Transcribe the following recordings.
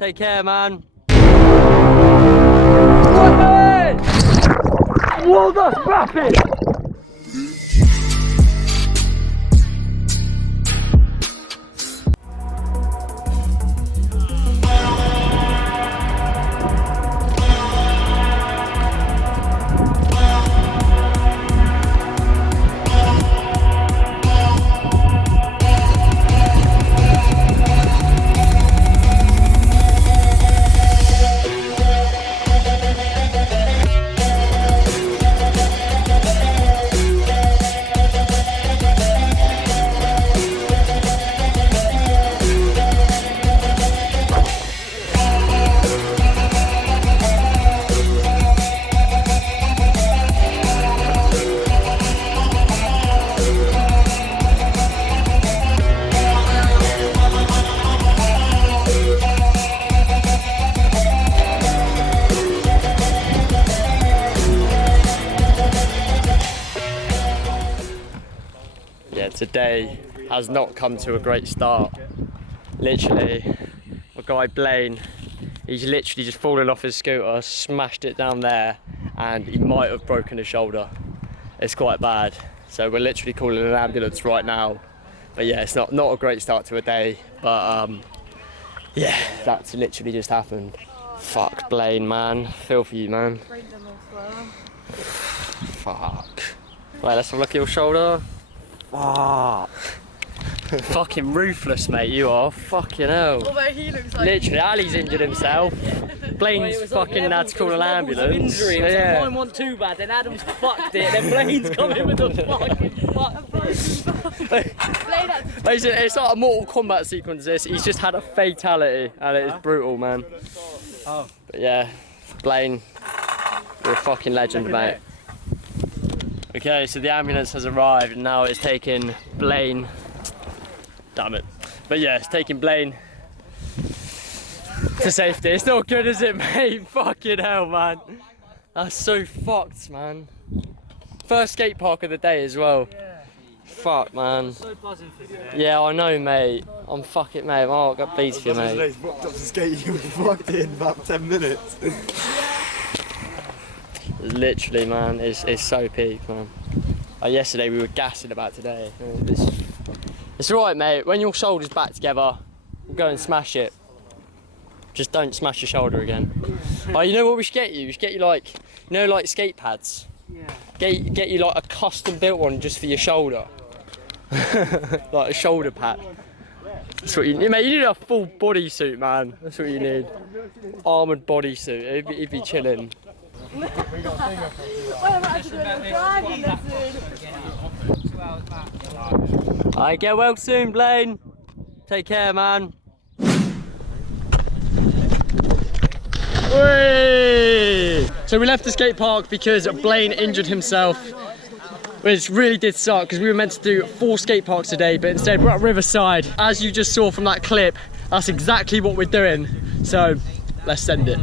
Take care, man. Whoa, that's rapid! Yeah, today has not come to a great start. Literally, my guy Blaine, he's literally just fallen off his scooter, smashed it down there, and he might have broken his shoulder. It's quite bad. So we're literally calling an ambulance right now. But yeah, it's not a great start to a day, but yeah, that's literally just happened. Fuck Blaine, man. Feel for you, man. Fuck. Right, let's have a look at your shoulder. Fuck. Fucking ruthless, mate, you are. Fucking hell. Although he looks like... Literally, Ali's injured himself. Blaine's fucking had to call an ambulance. Injury. Yeah. Mine wasn't too bad, then Adam's fucked it, then Blaine's come in with the fucking fuck. It's like a Mortal Kombat sequence, this. He's just had a fatality, and it is brutal, man. Oh. But yeah, Blaine, you're a fucking legend, mate. Okay, so the ambulance has arrived, and now it's taking Blaine. Damn it. But yeah, it's taking Blaine to safety. It's not good, is it, mate? Fucking hell, man. That's so fucked, man. First skate park of the day as well. Yeah. Fuck, man. So buzzing for today. Yeah, I know, mate. I'm fucking, mate. Oh, God, please for you, mate. He's walked up to skate, you fucked it in about 10 minutes. Literally, man, it's so peak, man. Yesterday we were gassing about today. It's alright, mate. When your shoulder's back together, we'll go and smash it. Just don't smash your shoulder again. Oh, you know what we should get you? We should get you like, you know, like skate pads. Yeah. Get you like a custom built one just for your shoulder. Like a shoulder pad. That's what you need, mate. You need a full bodysuit, man. That's what you need. Armoured bodysuit. It'd be chilling. I get well soon, Blaine. Take care, man. Whee! So we left the skate park because Blaine injured himself, which really did suck because we were meant to do 4 skate parks today, but instead we're at Riverside. As you just saw from that clip, that's exactly what we're doing. So let's send it.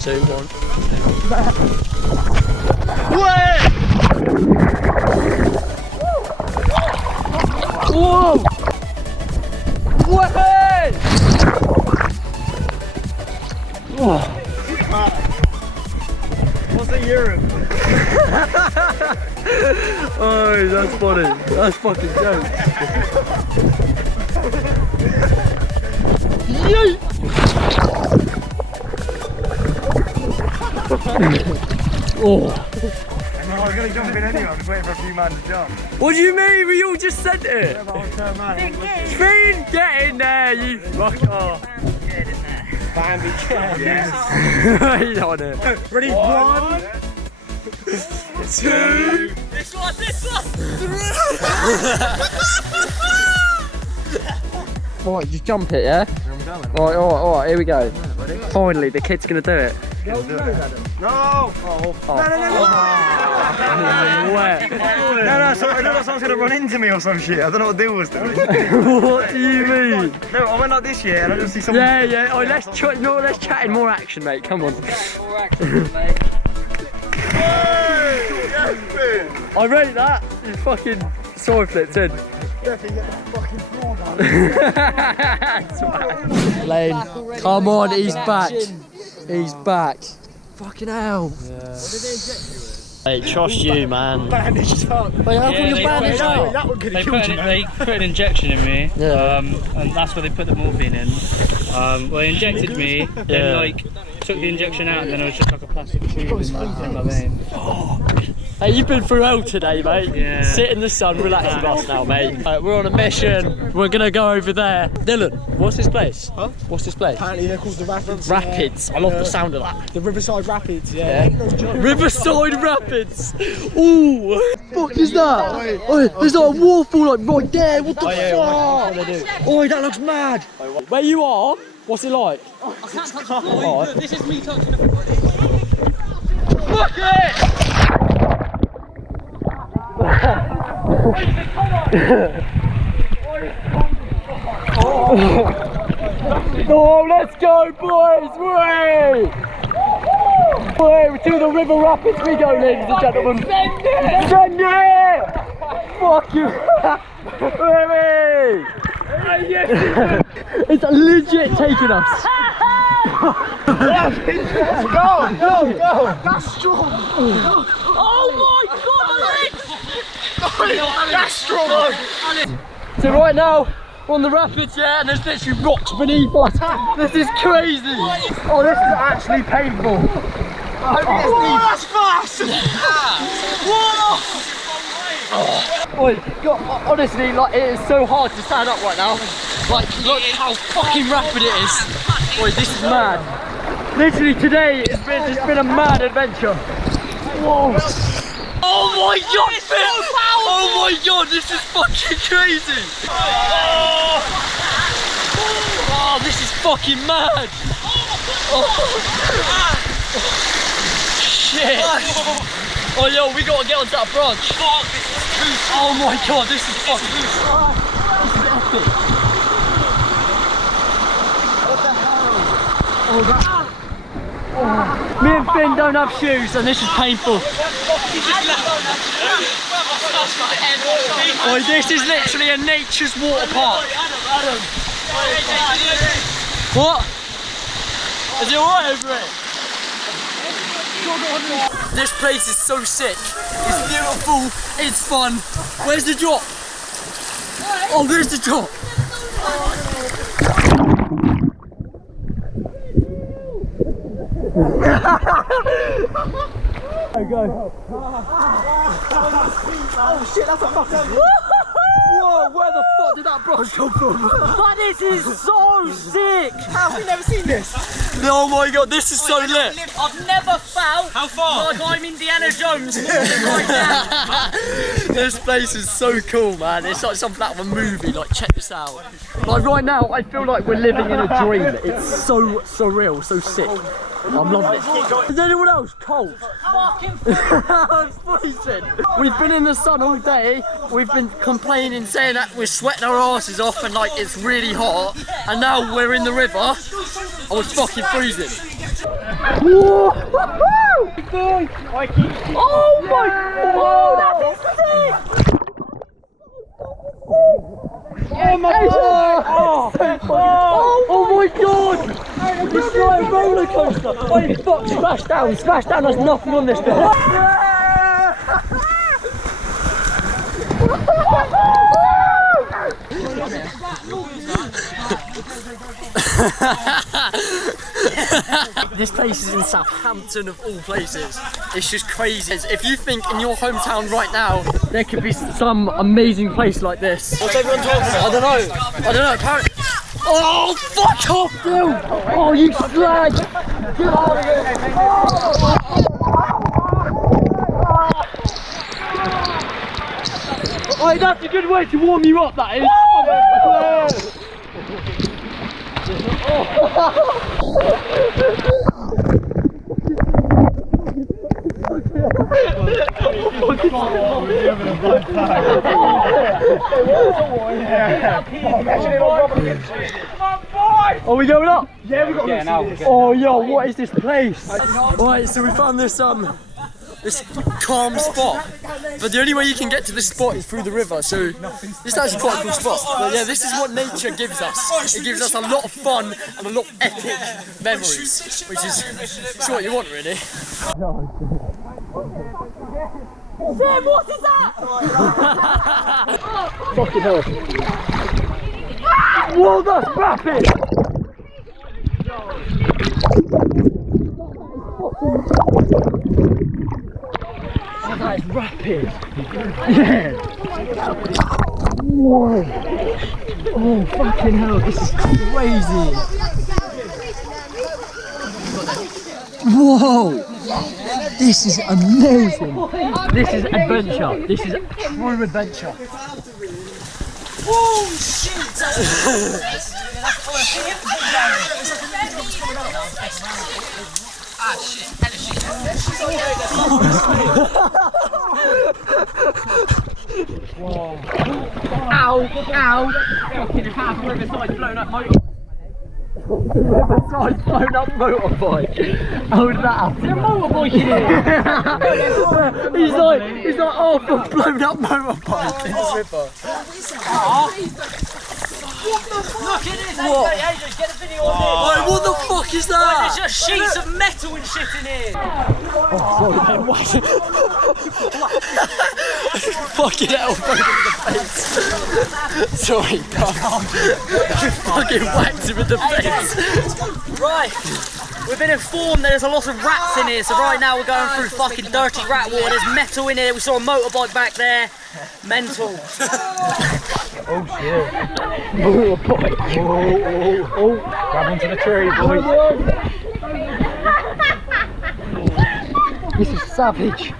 2, 1. Whoa! What? What's a euro? Oh, that's funny. That's fucking joke. Yay! Oh. I was going to jump in anyway, I'm just waiting for a few man to jump. What do you mean? We all just sent it. Yeah, but I'll turn man. Fiend, get in there, you fuck off. Get in there. Bambi, Yes. Wait on it. Ready? 1, 2. This one! Alright, just jump it, yeah? Alright, here we go. Finally, the kid's gonna do it. No! Oh. Where? No, so, it looked like someone's going to run into me or some shit. I don't know what the deal was doing. What do you mean? No, I went like this year and I just see someone... Yeah. Oh, let's chat in more action, mate. Come on. More action, mate. I rate that. You fucking sword flipped in. Lane, come on, he's back. He's back. Fucking hell. Hey, trust you, man. Bandaged up. Wait, how come you're bandaged up? That one could have killed you, They put an injection in me, Yeah. and that's where they put the morphine in. Well, they injected me, then like took the injection out, and then it was just like a plastic tube in my vein. Hey, you've been through hell today, mate. Yeah. Sit in the sun, relax with us now, mate. We're on a mission. We're gonna go over there. Dylan, what's this place? Huh? What's this place? Apparently they're called the Rapids. Rapids. I love the sound of that. The Riverside Rapids, yeah. Ain't no joke. Riverside Rapids. Ooh. What is that? Oh, there's like a waterfall like right there. What the fuck? Oh, that looks mad. Where you are? What's it like? I can't touch the floor. Look, this is me touching the floor. Fuck it! Oh, let's go, boys! Way! To the River Rapids we go, ladies and gentlemen. Send it! Fuck you! It's legit taking us. Go! That's strong! Oh my god, my legs! That's strong! So right now, we're on the rapids, yeah, and there's literally rocks beneath us. This is crazy. Oh, this is actually painful. That's fast! Oi, God, honestly, like, it is so hard to stand up right now. Like, look how fucking rapid it is. Oi, this is mad. Literally today, it's been a mad adventure. Whoa. Oh my god, Finn! Oh my god, this is fucking crazy! Oh, this is fucking mad! Oh. Shit! Oh yo, we gotta get onto that branch! Oh my god, this is fucking... This is epic! What the hell? Oh, that... Oh. Me and Finn don't have shoes and this is painful. Oh, this is literally a nature's water park. What? Is it alright over it? This place is so sick. It's beautiful, it's fun. Where's the drop? Oh, there's the drop. There we go. Oh shit, that's a fucking... Whoa, where the fuck did that branch come from? But this is so sick! How have we never seen this? Oh my god, this is so lit! I've never felt How far? like I'm Indiana Jones more than right now. This place is so cool, man. It's like something out of a movie. Like, check this out. Like right now, I feel like we're living in a dream. It's so surreal, so sick. I'm loving it. Is anyone else cold? I'm freezing. We've been in the sun all day. We've been complaining, saying that we're sweating our asses off and like it's really hot. And now we're in the river. I was fucking freezing. Whoa! Oh my! Whoa, that is sick! Oh my god! Oh my god! It's like a roller coaster! Oh fuck! Smash down! Smash down! There's nothing on this bit! This place is in Southampton of all places. It's just crazy. If you think in your hometown right now there could be some amazing place like this. What's everyone talking about? I don't know. Apparently. Oh, fuck off, dude! Oh, you slag! Get out of here! Oh, that's a good way to warm you up, that is. Are we going up? Yeah, we got Yeah, now. Oh yo, what is this place? Right, so we found this this calm spot. But the only way you can get to this spot is through the river, so this is actually quite a cool spot. But yeah, this is what nature gives us. It gives us a lot of fun and a lot of epic memories, which is what you want, really. Sam, what is that? Fucking hell. Whoa, that's rapid! Oh, that is rapid! Yeah! Whoa! Oh, fucking hell, this is crazy! Whoa! This is amazing! This is adventure! This is true adventure! Oh shit! Ah shit, hella shit. Ow, ow. Fucking half Riverside blown up motorbike. Riverside blown up motorbike. How did that happen? There's a motorbike in here. He's like, oh, for blown up motorbike in the river. What the fuck? Look at this. What? Hey, Adrian, get a video on Wait, what the fuck is that? this. There's just sheets of metal and shit in here. Fucking elbow in the face. Sorry, bro. Just fucking whacked him in the face. Right. We've been informed there's a lot of rats in here, so right now we're going through fucking dirty rat water. There's metal in here. We saw a motorbike back there. Mental. Oh shit. Motorbike. Oh. Grab onto the tree, boys. This is savage.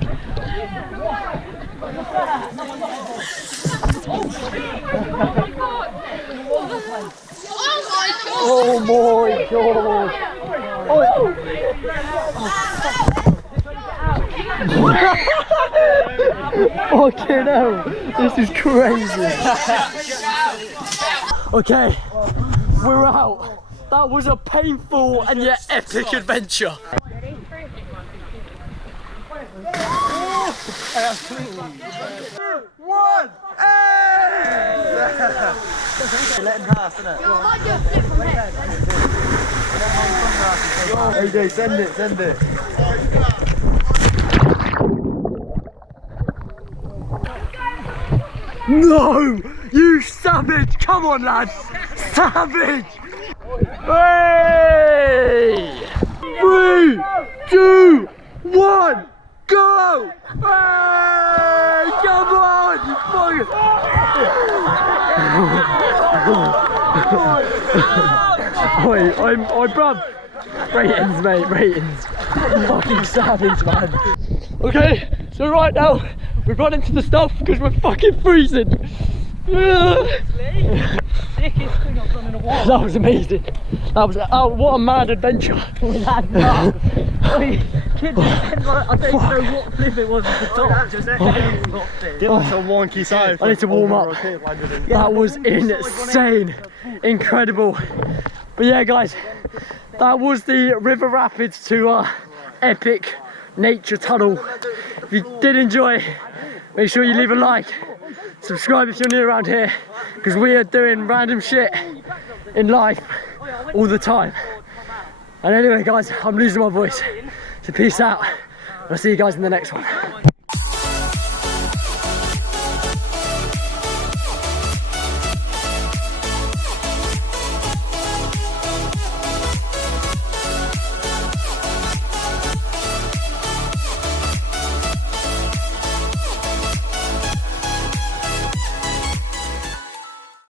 Oh my god. Fucking hell, this is crazy. Okay, we're out. That was a painful and yet epic adventure. One! Hey! Let him pass, innit? AJ, send it, send it. No! You savage! Come on, lads! Savage! Hey! 3, 2, 1, go! Hey! Come on! You fucking... Wait, I'm bruv. Ratings, mate, ratings. Fucking savage, man. Okay, so right now, we've run into the stuff because we're fucking freezing. That was amazing. That was, oh, what a mad adventure. I don't even know what flip it was at the top. Get us a wonky side. I need to warm up. That was insane. Incredible. But yeah, guys, that was the River Rapids to epic nature tunnel. If you did enjoy, make sure you leave a like. Subscribe if you're new around here, because we are doing random shit in life all the time. And anyway, guys, I'm losing my voice. So peace out. I'll see you guys in the next one.